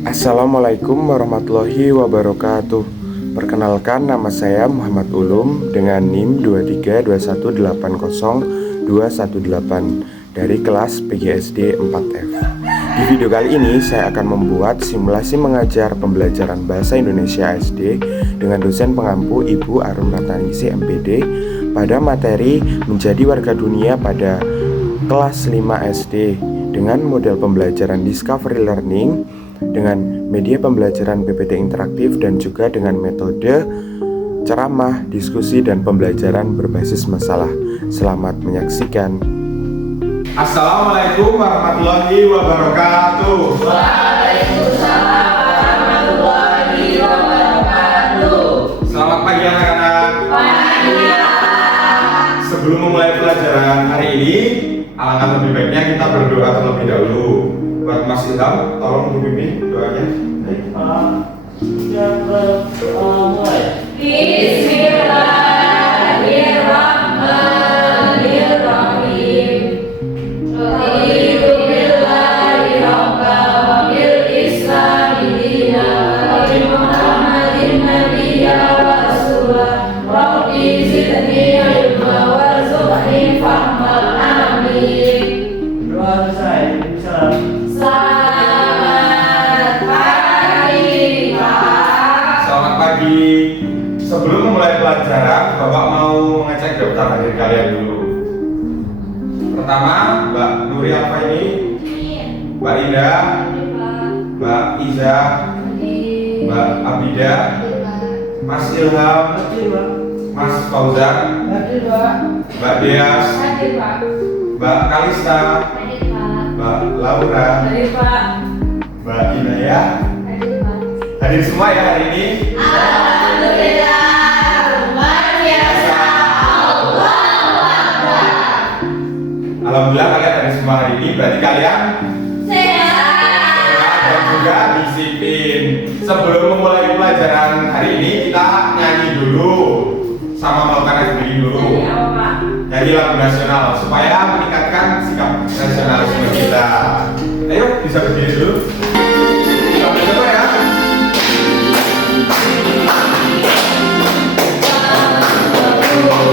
Assalamualaikum warahmatullahi wabarakatuh. Perkenalkan, nama saya Muhammad Ulum dengan NIM 232180218 dari kelas PGSD 4F. Di video kali ini saya akan membuat simulasi mengajar pembelajaran Bahasa Indonesia SD dengan dosen pengampu Ibu Arum Ratnaningsih MPD pada materi menjadi warga dunia pada kelas 5 SD dengan model pembelajaran Discovery Learning, dengan media pembelajaran PPT interaktif, dan juga dengan metode ceramah, diskusi, dan pembelajaran berbasis masalah. Selamat menyaksikan. Assalamualaikum warahmatullahi wabarakatuh. Waalaikumsalam warahmatullahi wabarakatuh. Selamat pagi anak-anak. Pagi. Sebelum memulai pelajaran hari ini, alangkah lebih baiknya kita berdoa terlebih dahulu. Buat Mas Ilham, tolong dipimpin doanya. Bismillahirrahmanirrahim. Raditu billahi rabban wa bil islami dinan wa bi Muhammadin nabiyyan wa rasulan. Rabbi zidni ilma warzuqni fahman. Amin. Selamat pagi, Pak. Selamat pagi. Sebelum memulai pelajaran, Bapak mau mengecek daftar hadir kalian dulu. Pertama, Mbak Nuri Alfaini, Mbak Ida, Mbak Iza, Mbak Abida, Mas Ilham, Mas Fauzan, Mbak Deas, Mbak Kalista, Mbak Laura, Mbak Inaya. Hadir semua ya hari ini. Alhamdulillah, luar biasa. Allahu Akbar. Alhamdulillah kalian hadir semua hari ini. Berarti kalian Sehat. dan juga disiplin. Sebelum memulai pelajaran hari ini, kita nyanyi dulu sama melakukan activity dulu. Nyanyi lagu nasional supaya meningkatkan sikap nasionalisme kita. Ayo, bisa berdiri dulu. Sampai semua ya. Kau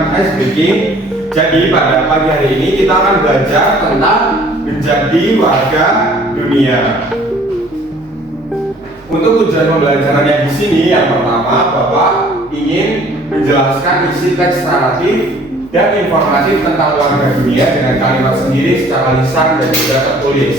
dengan ice breaking. Jadi pada pagi hari ini kita akan belajar tentang menjadi warga dunia. Untuk tujuan pembelajarannya di sini, yang pertama Bapak ingin menjelaskan isi teks naratif dan informatif tentang warga dunia dengan kalimat sendiri secara lisan dan juga tertulis.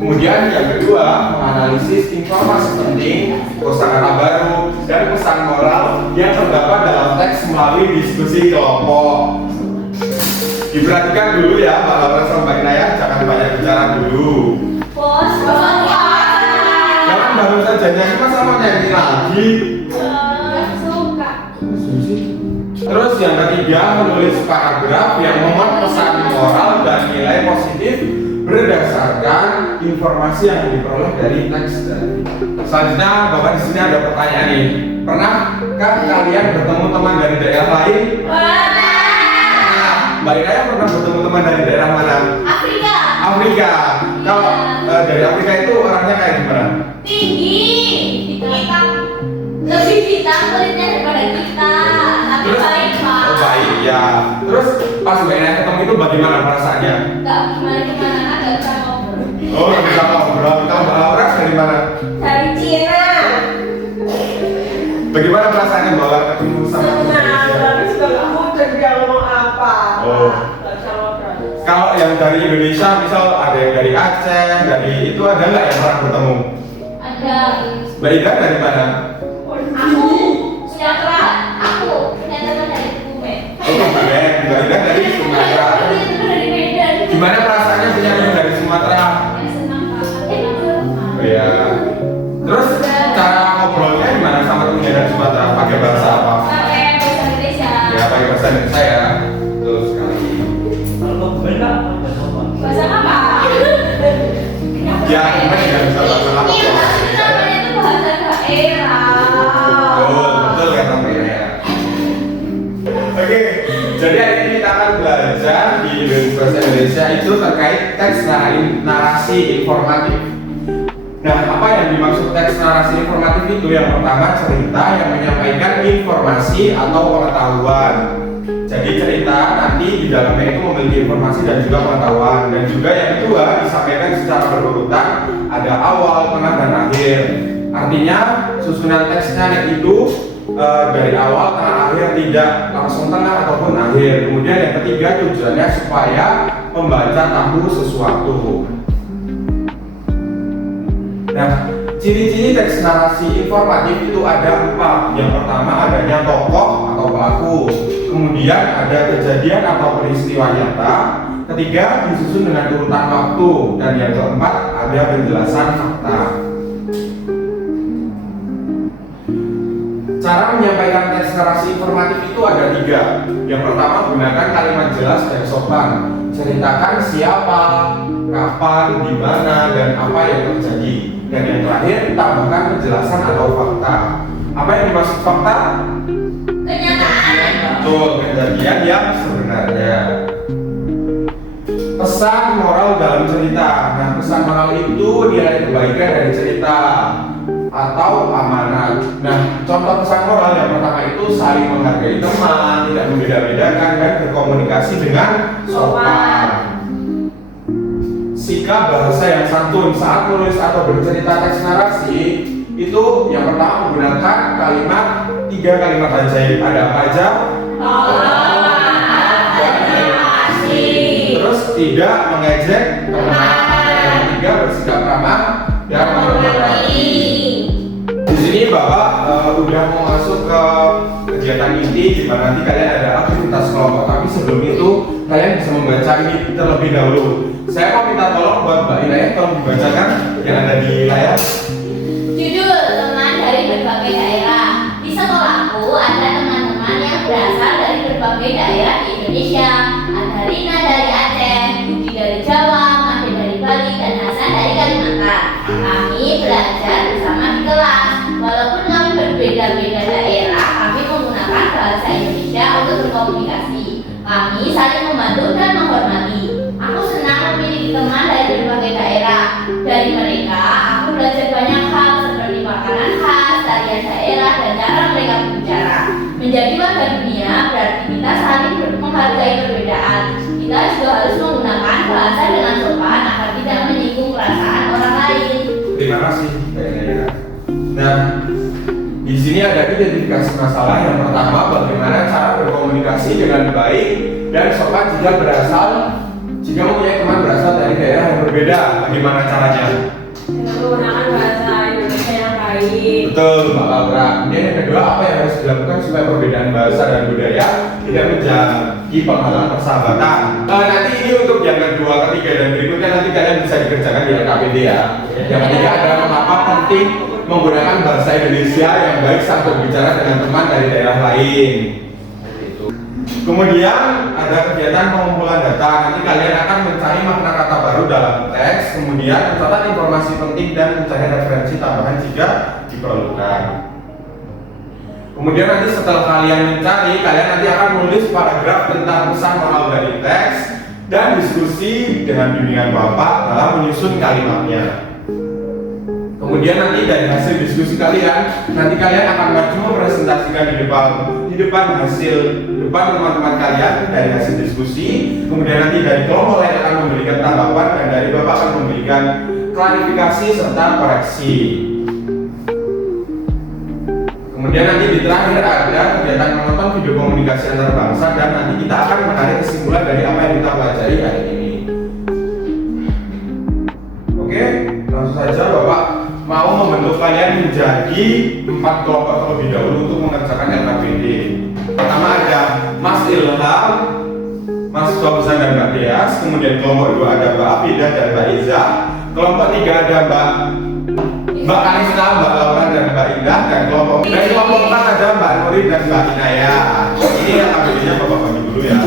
Kemudian yang kedua, menganalisis informasi penting, kosakata baru, dan pesan moral yang terdapat dalam teks melalui diskusi kelompok. Diperhatikan dulu ya, Pak Laura sama Mbak Inaya, jangan banyak bicara dulu. Bos, Jangan baru saja nyanyi, masa mau nyanyi lagi? suka. Terus yang ketiga, menulis paragraf yang memuat pesan moral dan nilai positif berdasarkan informasi yang diperoleh dari teks tadi. Selanjutnya, Bapak di sini ada pertanyaan nih. Pernahkah kalian bertemu teman dari daerah lain? Nah, Mbak Inaya pernah bertemu teman dari daerah mana? Afrika. Afrika. Kalau dari Afrika itu orangnya kayak gimana? Tinggi. Hitam. Lebih hitam kulitnya daripada kita. Tapi Terus? baik, Pak. Oh baik ya. Terus pas Mbak Inaya ketemu itu bagaimana perasaannya? Gak gimana-gimana, gak bisa ngobrol. Oh, nggak bisa ngobrol. Kalau Mbak Laura dari mana? Dari Cina. Bagaimana perasaannya bahwa ketemu sama Indonesia? Tapi sudah kamu dan dia ngomong apa? Oh. Gak bisa ngobrol. Kalau yang dari Indonesia, misal ada yang dari Aceh, dari itu ada nggak yang pernah bertemu? Ada. Mbak Ida dari mana? Aku Sumatera. Aku punya teman dari Kebumen. Oh, Kebumen. Mbak Ida dari Sumatera. Dari Medan. Gimana perasaannya punya teman dari Sumatera? Ya, senang banget. Oh, ya. Terus cara ngobrolnya gimana sama temennya dari Sumatera? Pakai bahasa apa? Pakai bahasa Indonesia. Ya, pakai bahasa Indonesia ya. Terus sekali. Kalau benar, Bahasa apa? Ya, kita tidak bisa bahasa apa. Iya, tapi namanya itu bahasa daerah. Betul, betul kata Mbak Ina ya. Oke, jadi hari ini kita akan belajar di bahasa Indonesia itu terkait teks narasi informatif. Nah, apa yang dimaksud teks narasi informatif itu? Yang pertama, cerita yang menyampaikan informasi atau pengetahuan. Jadi cerita nanti di dalamnya itu memiliki informasi dan juga pengetahuan. Dan juga yang kedua, disampaikan secara berurutan, ada awal, tengah, dan akhir. Artinya susunan teksnya itu dari awal, tengah, akhir, tidak langsung tengah ataupun akhir. Kemudian yang ketiga, tujuannya supaya pembaca tahu sesuatu. Nah, ciri-ciri teks narasi informatif itu ada 4. Yang pertama, adanya tokoh atau pelaku. Kemudian ada kejadian atau peristiwa nyata. Ketiga, disusun dengan urutan waktu. Dan yang keempat, ada penjelasan fakta. Cara menyampaikan teks narasi informatif itu ada 3. Yang pertama, gunakan kalimat jelas dan sopan. Ceritakan siapa, kapan, di mana, dan apa yang terjadi. Dan yang terakhir, tambahkan penjelasan atau fakta. Apa yang dimaksud fakta? Kenyataan. Betul, kejadian yang sebenarnya. Pesan moral dalam cerita. Nah, pesan moral itu nilai kebaikan dari cerita atau amanat. Nah, contoh pesan moral yang pertama itu saling menghargai teman, tidak membeda-bedakan, dan berkomunikasi dengan sopan. Sikap bahasa yang santun saat menulis atau bercerita teks narasi itu yang pertama menggunakan kalimat 3 kalimat ajaib. Ada apa aja? Terus tidak mengejek teman. Yang ketiga bersikap ramah dan menghormati. Di sini Bapak udah mau masuk ke kegiatan inti di mana nanti kalian ada aktivitas kelompok. Tapi sebelum itu kalian bisa membaca ini terlebih dahulu. Saya mau minta tolong buat Mbak Inaya tolong dibacakan yang ada di layar. Judul teman dari berbagai daerah. Di sekolahku ada teman-teman yang berasal dari berbagai daerah di Indonesia. Ada Rina dari Aceh, Budi dari Jawa, Made dari Bali, dan Hasan dari Kalimantan. Kami belajar bersama di kelas. Walaupun kami berbeda-beda daerah, kami menggunakan bahasa Indonesia untuk berkomunikasi. Kami saling membantu dan menghormati. Aku senang memiliki teman dari berbagai daerah. Dari mereka, aku belajar banyak hal seperti makanan khas, tarian daerah, dan cara mereka berbicara. Menjadi warga dunia berarti kita saling berbahasa dengan sopan agar tidak menyinggung perasaan orang lain. Terima kasih, Mbak Inaira. Nah, di sini ada identifikasi masalah. Yang pertama, bagaimana cara berkomunikasi dengan baik dan sopan jika mempunyai teman berasal dari daerah yang berbeda. Bagaimana caranya? Menggunakan bahasa Indonesia yang baik. Betul, Mbak Laura. Kemudian yang kedua, apa yang harus dilakukan supaya perbedaan bahasa dan budaya tidak menjadi penghalang persahabatan? Nanti ini untuk yang kedua, ketiga, dan berikutnya nanti kalian bisa dikerjakan di LKPD ya. Yang ketiga adalah mengapa penting menggunakan bahasa Indonesia yang baik saat berbicara dengan teman dari daerah lain. Kemudian ada kegiatan pengumpulan data. Nanti kalian akan mencari makna kata baru dalam teks, kemudian mencatat informasi penting dan mencari referensi tambahan jika diperlukan. Kemudian nanti setelah kalian mencari, kalian nanti akan menulis paragraf tentang pesan moral dari teks dan diskusi dengan bimbingan Bapak dalam menyusun kalimatnya. Kemudian nanti dari hasil diskusi kalian, nanti kalian akan maju mempresentasikan di depan teman-teman kalian dari hasil diskusi. Kemudian nanti dari kelompok lain akan memberikan tanggapan dan dari Bapak akan memberikan klarifikasi serta koreksi. Kemudian nanti di terakhir ada kegiatan menonton video komunikasi antar bangsa dan nanti kita akan menarik kesimpulan dari apa yang kita pelajari hari ini. Oke, langsung saja Bapak mau membentuk kalian menjadi 4 kelompok terlebih dahulu untuk mengerjakan LKPD. Pertama ada Mas Ilham, Mas Fauzan dan Mbak Deas. Kemudian kelompok 2 ada Mbak Afidah dan Mbak Iza. Kelompok 3 ada Mbak Karisna, Mbak Laura dan Mbak Indah. Dan kelompok 4 ada Mbak Nuri dan Mbak Inaya. Ini LKPD-nya Bapak bagi dulu ya.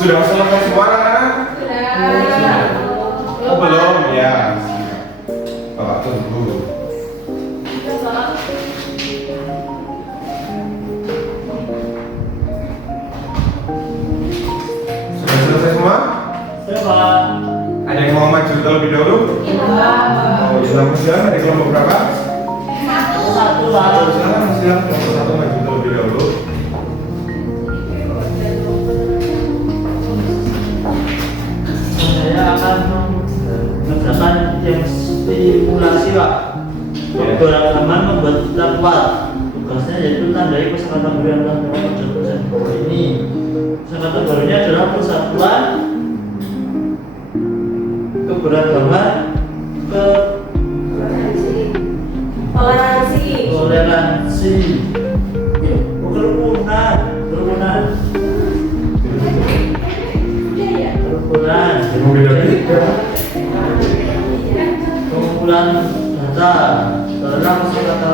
Sudah selesai semua anak-anak? Sudah. Oh, belum ya. Bapak tunggu. Sudah selesai semua? Sudah. Ada yang mau maju terlebih dahulu? Oh, silakan silakan. Ada kelompok berapa? Satu. Silakan kelompok 1 maju terlebih dahulu. Saya membuat kita kuat. Tugasnya yaitu tandai kosakata baru yang telah dalam tulisan di bawah ini. Kosakata barunya adalah persatuan, keberagaman, toleransi, kerukunan, pengumpulan data, karena kosakata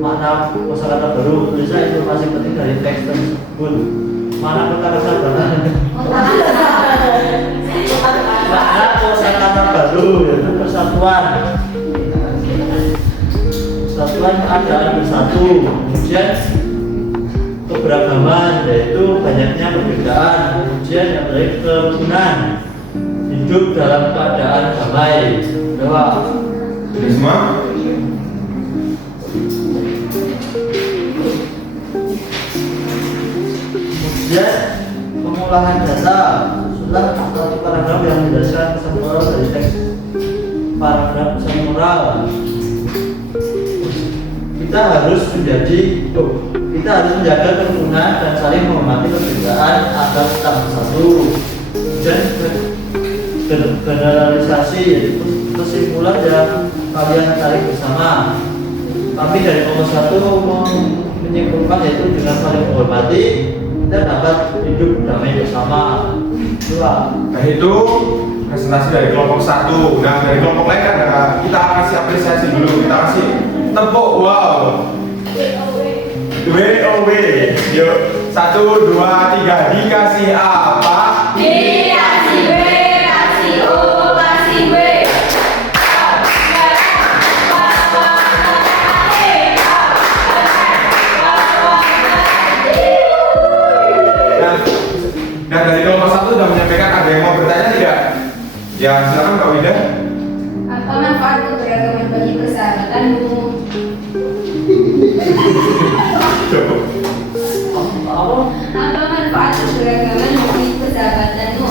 makna kosakata baru, tulisan informasi penting dari teks tersebut. Mana kata kesadaran? Makna kosakata baru yaitu persatuan, keadaan bersatu. Kemudian keberagaman yaitu banyaknya perbedaan. Kemudian yang terakhir kerukunan, hidup dalam keadaan damai. Doa. Risma. Kemudian pengolahan data, sudah satu paragraf yang menjelaskan pesan moral dari teks paragraf pesan moral. Kita harus menjaga kerukunan dan saling menghormati perbedaan agar tetap bersatu. Kemudian generalisasi yaitu kesimpulan yang kalian tarik bersama. Kami dari nomor 1 menyimpulkan yaitu dengan saling menghormati kita dapat hidup damai bersama. Dua. Nah itu presentasi dari kelompok 1. Nah dari kelompok lain kan kita kasih apresiasi dulu, kita kasih tepuk. Wow. WOW. Yuk 1, 2, 3 dikasih apa? Dikasih B, kasih O, kasih B. Nah dari kelompok 1 sudah menyampaikan, ada yang mau bertanya tidak? Ya silakan Kak Wida. Apa manfaat keberagaman bagi persahabatanmu? Apa manfaat keberagaman bagi persahabatanmu?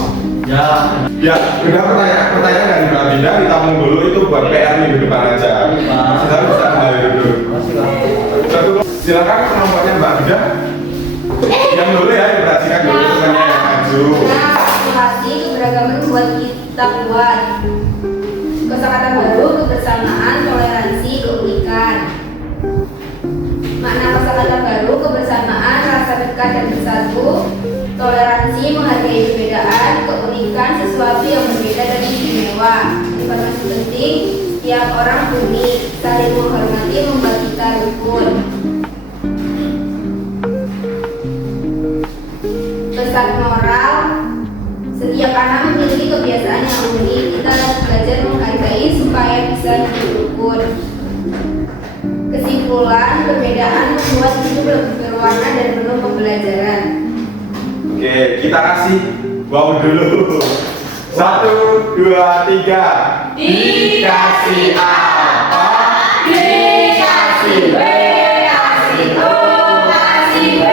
Ya udah pertanyaan dari Mbak Winda ditampung dulu, itu buat PR minggu depan aja. Kita bisa kembali dulu. Silakan kelompoknya Mbak Winda. Yang dulu ya, diperhatikan dulu temannya yang maju. Motivasi keberagaman membuat kita kuat. Kosakata baru, kebersamaan, toleransi, keunikan. Makna kosakata baru, kebersamaan, rasa dekat dan bersatu. Toleransi, menghargai perbedaan. Keunikan, sesuatu yang berbeda dan istimewa. Informasi penting, setiap orang unik. Saling menghormati membuat kita rukun. Pesan moral, setiap anak memiliki kebiasaan yang unik. Kita harus belajar menghargai supaya bisa hidup rukun. Kesimpulan, perbedaan membuat hidup lebih berwarna dan penuh pembelajaran. Oke, kita kasih wow dulu. 1, 2, 3 dikasih apa? Dikasih B, kasih O, kasih B.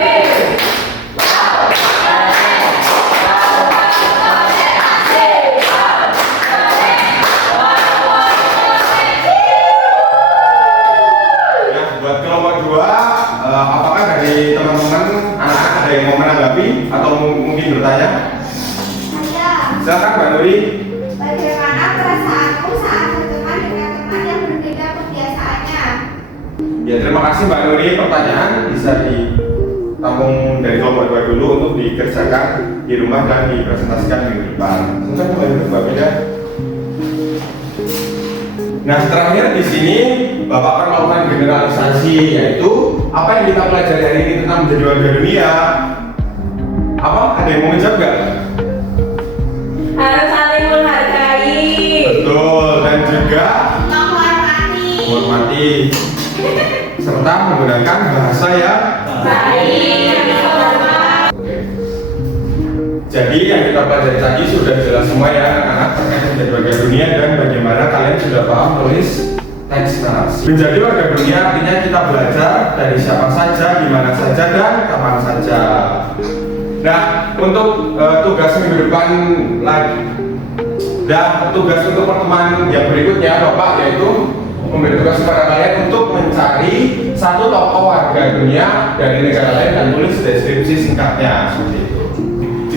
Buat kelompok 2, apakah dari teman-teman anak-anak ada yang mau menanggapi atau mungkin bertanya? Silakan Mbak Nuri. Bagaimana perasaanmu saat berteman dengan teman yang berbeda kebiasaannya? Ya terima kasih Mbak Nuri, pertanyaan bisa ditampung dari kelompok 2 dulu untuk dikerjakan di rumah dan dipresentasikan minggu depan. Silakan Mbak Nuri, Mbak Beda. Nah terakhir di sini Bapak akan melakukan generalisasi, yaitu apa yang kita pelajari hari ini tentang menjadi warga dunia. Apa? Ada yang mau menjawab nggak? Harus saling menghargai. Betul, dan juga Menghormati. serta menggunakan bahasa yang Baik. Jadi yang kita pelajari tadi sudah jelas semua ya anak-anak terkait menjadi warga dunia dan bagaimana kalian sudah paham tulis teks narasi. Menjadi warga dunia artinya kita belajar dari siapa saja, di mana saja, dan kapan saja. Nah, untuk tugas minggu depan lagi, dan tugas untuk pertemuan yang berikutnya Bapak yaitu memberi tugas kepada kalian untuk mencari satu tokoh warga dunia dari negara lain dan tulis deskripsi singkatnya seperti itu.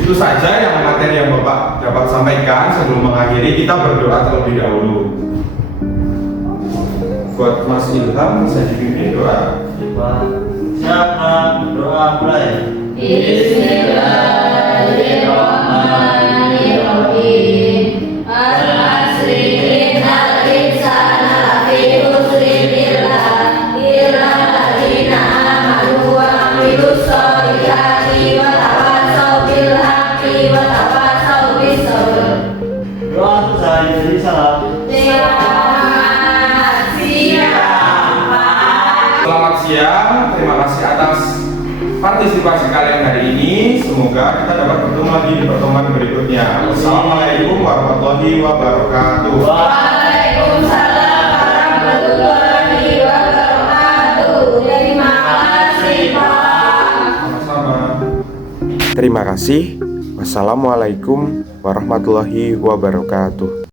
Itu saja yang materi yang Bapak dapat sampaikan. Sebelum mengakhiri, kita berdoa terlebih dahulu. Buat Mas Ilham, bisa dipimpin doa. Silakan berdoa mulai. Bismillahirrahmanirrahim. Al-asri innal insana lafi khusrin illa alladziina aamanu wa 'amilus sholihati wa tawassaw bil haqqi wa tawassaw bis sabr. Doa selesai, jadi salam. Selamat siang, terima kasih atas partisipasi kalian hari ini. Semoga kita dapat bertemu lagi di pertemuan berikutnya. Wassalamualaikum warahmatullahi wabarakatuh. Waalaikumsalam warahmatullahi wabarakatuh. Terima kasih, Pak. Sama-sama. Terima kasih. Wassalamualaikum warahmatullahi wabarakatuh.